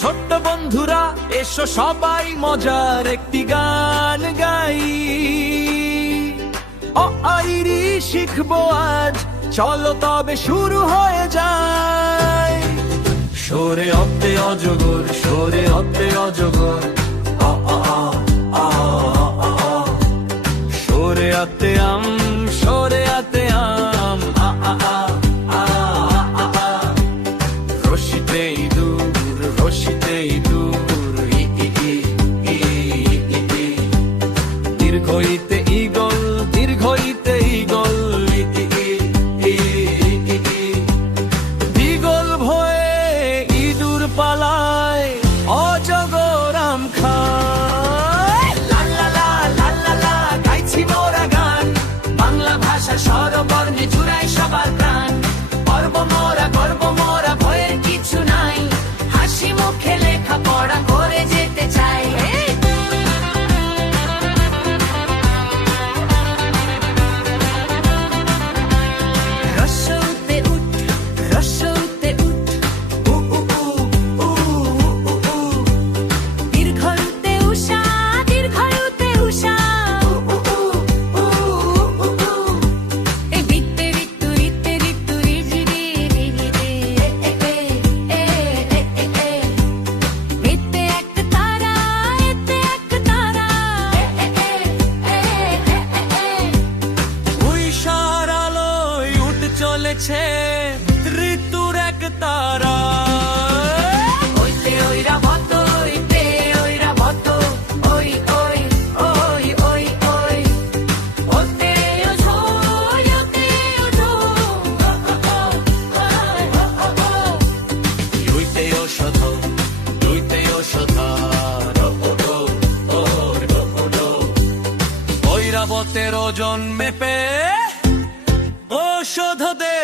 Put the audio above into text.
ছোট্ট বন্ধুরা এসো সবাই মজার একটি গান গাই। অ আইরি শিখবো আজ, চলো তবে শুরু হয়ে যায়। সরে অতে অজগর, সরে অতে অজগর, আ আ আ আ আ আ। সরে আতে আম, সরে আতে আম, আ আ আ আ আ আ। রশিতে ইঁদুর, রশিতে ইঁদুর, ই ই ই ই ই ই। দীর্ঘইতে ঈগল, দীর্ঘইতে ঈগল, ই ই ই ই ই। ঈগল ভয়ে ইঁদুর পালায়, অজগর আম খায়। লা লা লা লা লা লা, গাইছি মোরা গান, বাংলা ভাষা স্বরবর্ণে জুড়াই সবার প্রাণ। গর্ব মোরা, ভয়ের কিছু নাই, হাসি মুখে লেখা পড়া করে যেতে চাই। রস্যতে উঠ, রস্যতে উঠ, উ উ উ উ উ উ। দীর্ঘতে উষা, দীর্ঘতে উষা, উ উ উ উ উ উ। এ বিত্তে ঋতু, ঋতে ঋতু, রিঝি রি রি রি রি, এ এ এ এ এ এ। এতে এক তারা, এতে এক তারা, এ এ এ এ এ এ। উইশার আলোয় উঠ চলেছে ঋতুর এক তারা। ওইতে ওইরা ভত, ওইতে ওইরা ভত, ওই ওই ওই ওই ওই। ওতে ওঠো, ওতে ওঠো, ও ও ও ও ও ও। লুইতে ওষধ, লুইতে ওষধ, ও ও ও ও ও ও। ঐরাবতের ওজন মেপে ঔষধ দে।